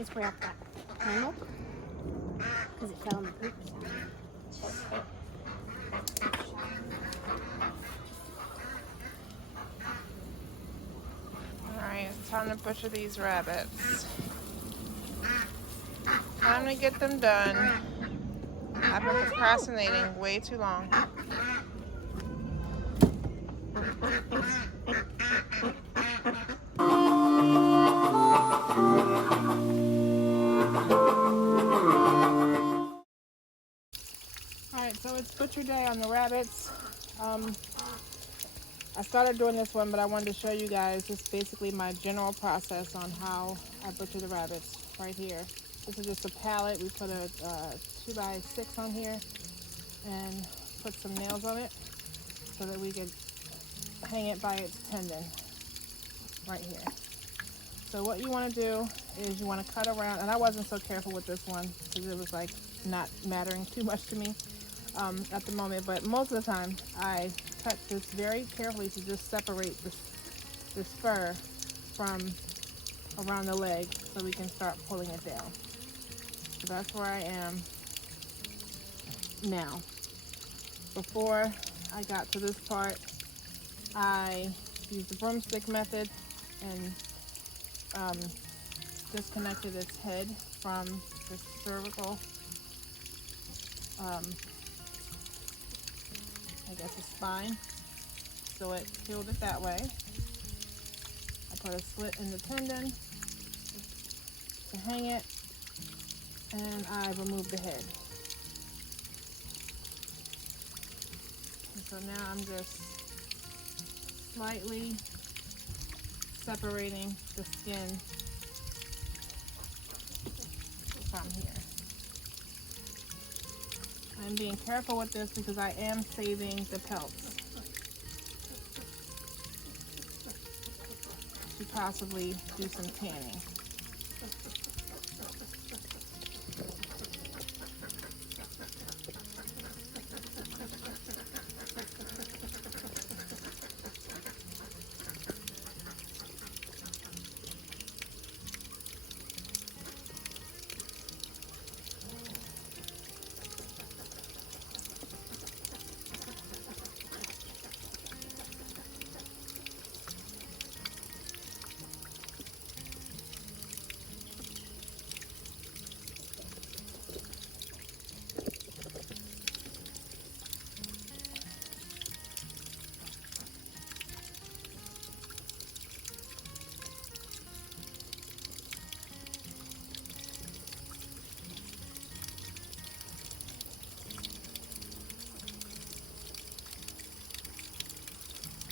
just grab that handle because it fell on the paper side. Alright, it's time to butcher these rabbits. Time to get them done. I've been procrastinating way too long. Alright, so it's butcher day on the rabbits. I started doing this one, but I wanted to show you guys just basically my general process on how I butcher the rabbits right here. This is just a pallet. We put a 2x6 on here and put some nails on it so that we could hang it by its tendon right here. So what you want to do is you want to cut around, and I wasn't so careful with this one because it was like not mattering too much to me at the moment, but most of the time I cut this very carefully to just separate this fur from around the leg so we can start pulling it down. So that's where I am now. Before I got to this part, I used the broomstick method and disconnected its head from the cervical, I guess the spine, so it healed it that way. I put a slit in the tendon to hang it, and I removed the head. And so now I'm just slightly separating the skin from here. I'm being careful with this because I am saving the pelts to possibly do some tanning.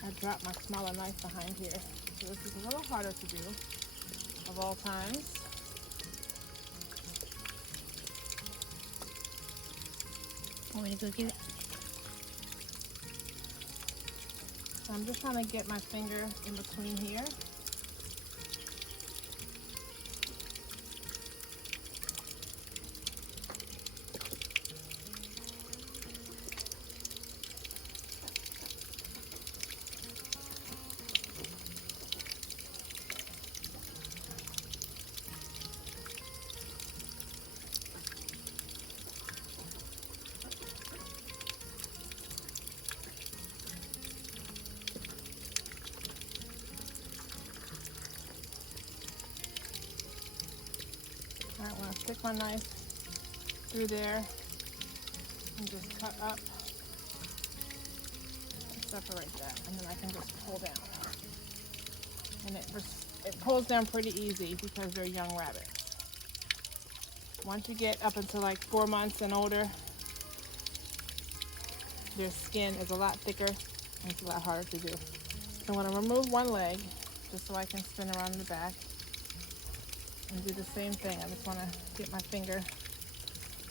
I dropped my smaller knife behind here, so this is a little harder to do of all times. Want me to go get it? So I'm just trying to get my finger in between here. Alright, I'm going to stick my knife through there and just cut up and separate that, and then I can just pull down. And it pulls down pretty easy because they're young rabbits. Once you get up until like 4 months and older, their skin is a lot thicker and it's a lot harder to do. So I'm going to remove one leg just so I can spin around in the back and do the same thing. I just want to get my finger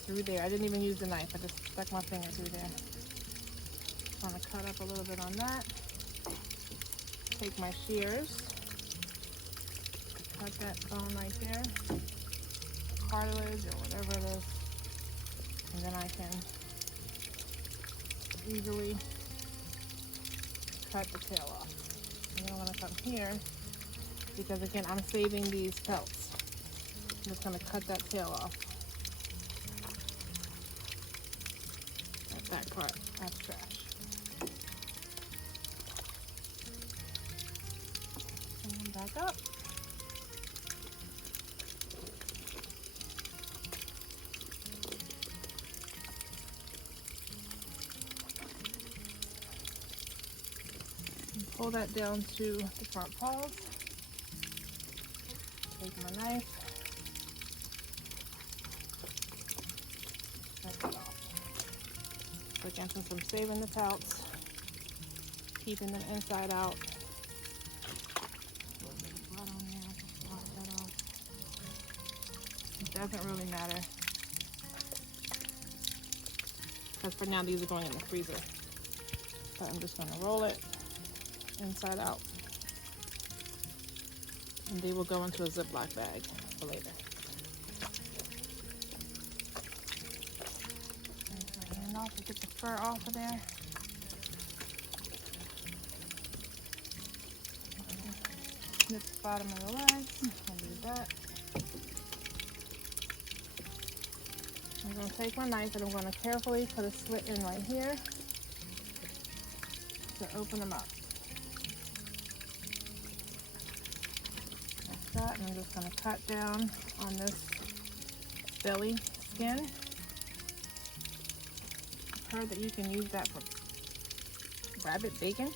through there. I didn't even use the knife, I just stuck my finger through there. Just want to cut up a little bit on that. Take my shears, cut that bone right there, cartilage or whatever it is, and then I can easily cut the tail off. And then I'm going to come here because again I'm saving these pelts. I'm just gonna cut that tail off. That back part, that's trash. And back up. And pull that down to the front paws. Take my knife. Cut it off. So again, since I'm saving the pouts, keeping them inside out. A little bit of blood on there, just wash that off. It doesn't really matter. Because for now, these are going in the freezer. But I'm just going to roll it inside out. And they will go into a Ziploc bag for later. Take my hand off to get the fur off of there. Snip the bottom of the legs. I'll leave that. I'm going to take my knife and I'm going to carefully put a slit in right here to open them up. Like that, and I'm just going to cut down on this belly skin. I've heard that you can use that for rabbit bacon.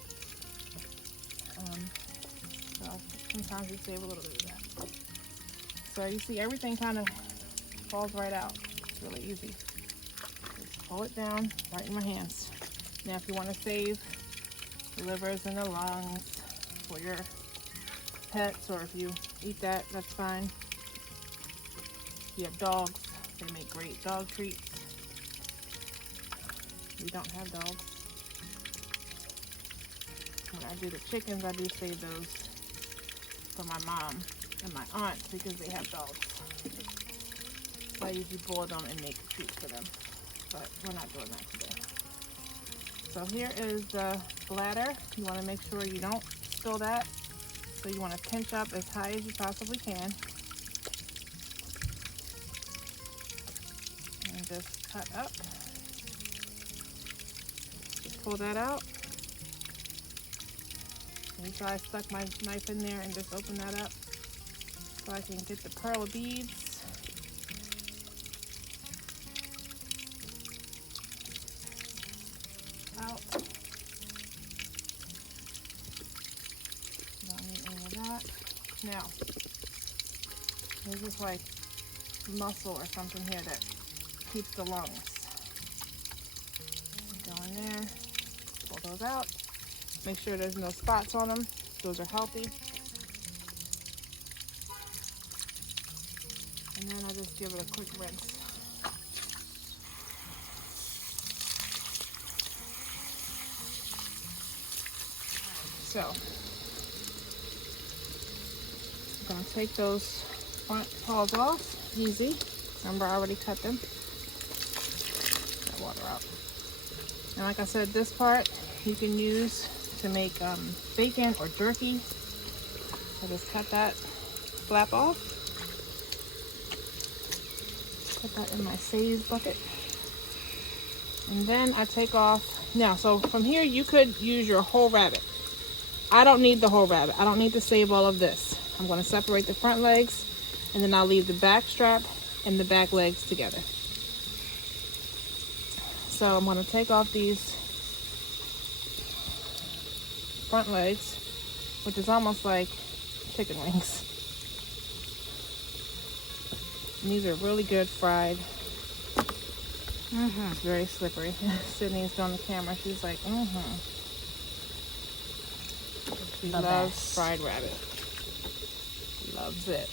So sometimes you save a little bit of that. So you see everything kind of falls right out. It's really easy. Just pull it down right in my hands. Now if you want to save the livers and the lungs for your pets, or if you eat that, that's fine. If you have dogs, they make great dog treats. We don't have dogs. When I do the chickens, I do save those for my mom and my aunt because they have dogs. So I usually boil them and make treats for them, but we're not doing that today. So here is the bladder. You want to make sure you don't spill that. So you want to pinch up as high as you possibly can. And just cut up. Just pull that out. And so I stuck my knife in there and just open that up so I can get the pearl beads. Out. Don't need any of that. Now, there's this like muscle or something here that keeps the lungs. Go in there, pull those out. Make sure there's no spots on them. Those are healthy. And then I just give it a quick rinse. So, I'm going to take those front paws off. Easy. Remember, I already cut them. Get water out. And like I said, this part you can use to make bacon or jerky. So just cut that flap off. Put that in my save bucket. And then I take off. Now, so from here you could use your whole rabbit. I don't need the whole rabbit. I don't need to save all of this. I'm going to separate the front legs, and then I'll leave the back strap and the back legs together. So I'm going to take off these front legs, which is almost like chicken wings. And these are really good fried. It's very slippery. Sydney's on the camera. She's like, She loves fried rabbit. She loves it.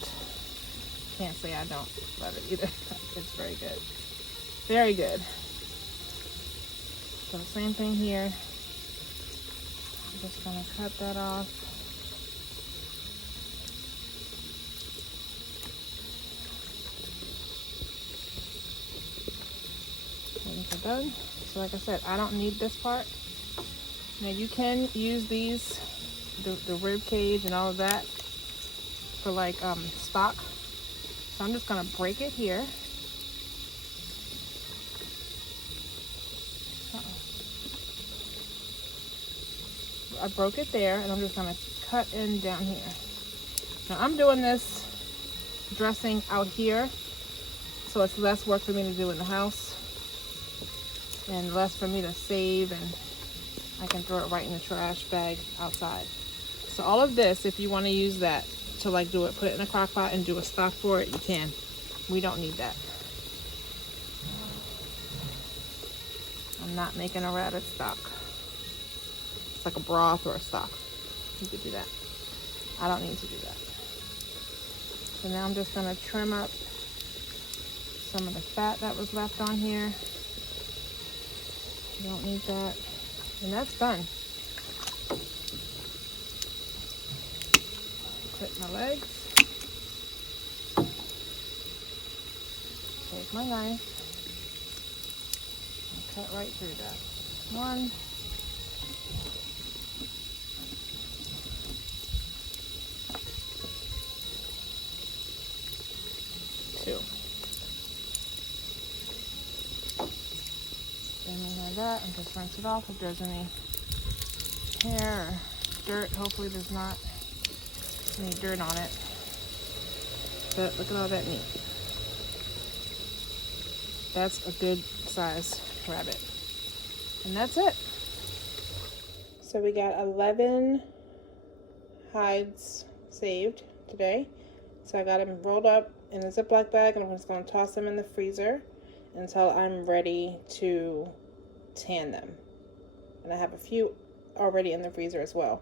Can't say I don't love it either. It's very good. Very good. So the same thing here. I'm just going to cut that off. Things are done. So like I said, I don't need this part. Now you can use these, the rib cage and all of that, for like stock. So I'm just gonna break it here. I broke it there, and I'm just gonna cut in down here. Now I'm doing this dressing out here, so it's less work for me to do in the house and less for me to save, and I can throw it right in the trash bag outside. So all of this, if you want to use that to like do it, put it in a crock pot and do a stock for it, you can. We don't need that. I'm not making a rabbit stock. It's like a broth or a stock. You could do that. I don't need to do that. So now I'm just gonna trim up some of the fat that was left on here. You don't need that. And that's done. Clip my legs. Take my knife and cut right through that. 1, 2. Then we have that, and just rinse it off if there's any hair or dirt. Hopefully there's not any dirt on it. But look at all that meat. That's a good size rabbit. And that's it. So we got 11 hides saved today. So I got them rolled up in a Ziploc bag, and I'm just going to toss them in the freezer until I'm ready to tan them. And I have a few already in the freezer as well.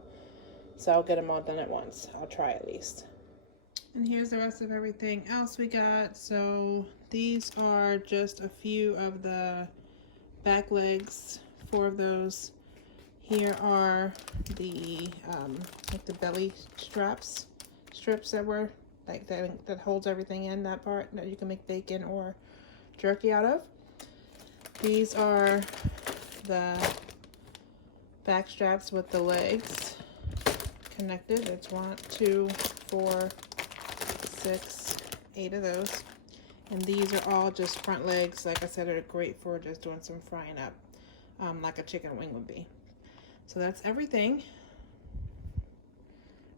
So I'll get them all done at once. I'll try at least. And here's the rest of everything else we got. So these are just a few of the back legs, 4 of those. Here are the like the belly strips that were like that holds everything in, that part that you can make bacon or jerky out of. These are the back straps with the legs connected. It's 1, 2, 4, 6, 8 of those. And these are all just front legs. Like I said, are great for just doing some frying up, like a chicken wing would be. So that's everything.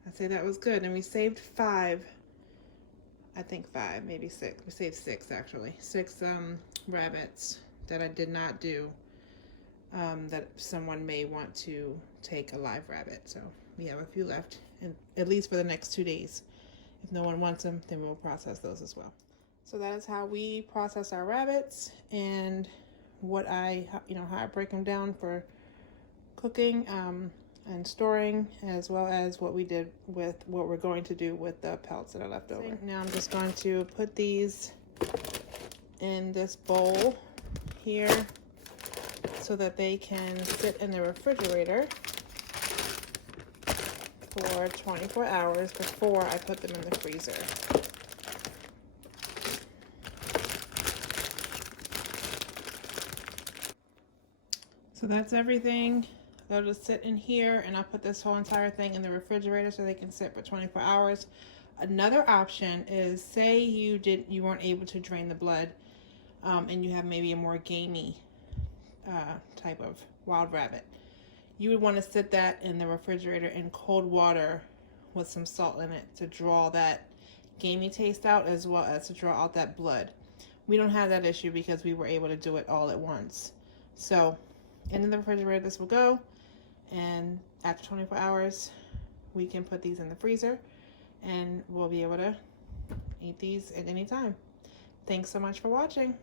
I'd say that was good. And we saved 5, I think 5, maybe 6. We saved 6 actually. 6 rabbits that I did not do, that someone may want to take a live rabbit. So we have a few left, and at least for the next 2 days. If no one wants them, then we'll process those as well. So that is how we process our rabbits, and what how I break them down for cooking and storing, as well as what we did with what we're going to do with the pelts that are left over. Now I'm just going to put these in this bowl here so that they can sit in the refrigerator for 24 hours before I put them in the freezer. So that's everything. They'll just sit in here, and I'll put this whole entire thing in the refrigerator so they can sit for 24 hours. Another option is, say you weren't able to drain the blood, and you have maybe a more gamey type of wild rabbit. You would want to sit that in the refrigerator in cold water with some salt in it to draw that gamey taste out, as well as to draw out that blood. We don't have that issue because we were able to do it all at once. So in the refrigerator this will go, and after 24 hours we can put these in the freezer, and we'll be able to eat these at any time. Thanks so much for watching.